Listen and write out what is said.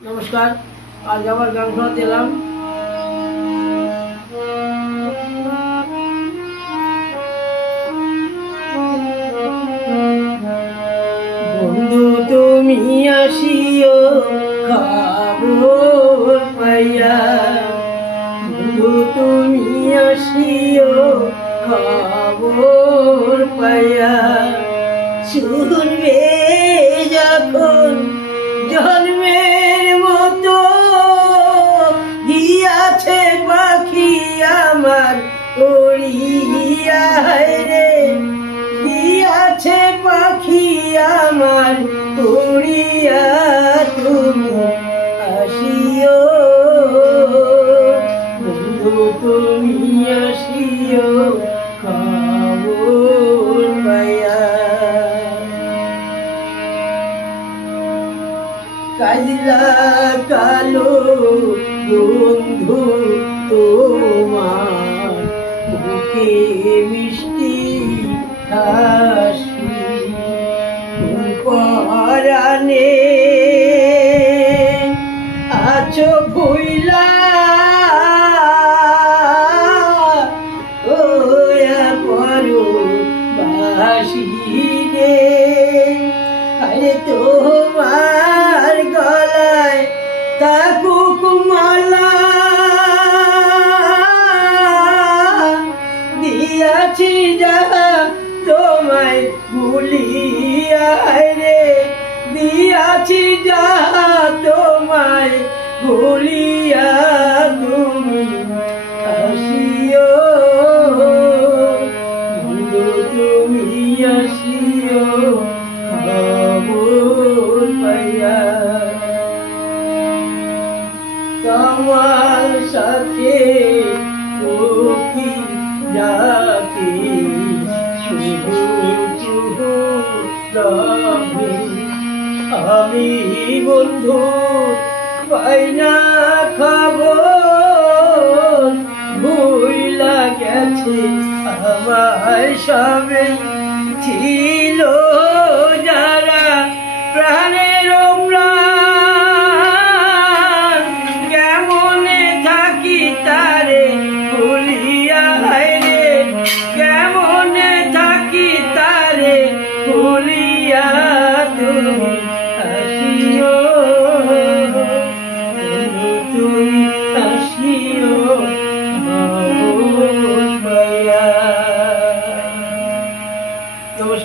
नमस्कार। आज आबार गान शोनाते एलाम। बंधु तुमी आसियो खबर पाइया, बंधु तुमी आसियो खबर पाइया, शुनबे যখন জন্মের মতো গিয়াছে পাখি আমার উড়িয়া রে, গিয়াছে পাখি আমার উড়িয়া, তুমি আসিও বন্ধু তুমি আসিও খবর পাইয়া। কাজলা কালো বন্ধু তোমার বুকে মিষ্টি হাসি, পরাণে আছো ভুইলা ওয়া পরো বাসি রে, আরে তোমার গলায় থাকুক মালা, দিয়াছি যাহা তোমায় ভুলিয়া রে, দিয়াছি যাহা তোমায় ভুলিয়া, তুমি আসিও বন্ধু তুমি আসিও খবর পাইয়া। তোমার সাথে পক্ষী ডাকে শুধু শুধু রবে, আমি বন্ধু পাই না খবর, ভুইলা গেছে আমার সবে ছিল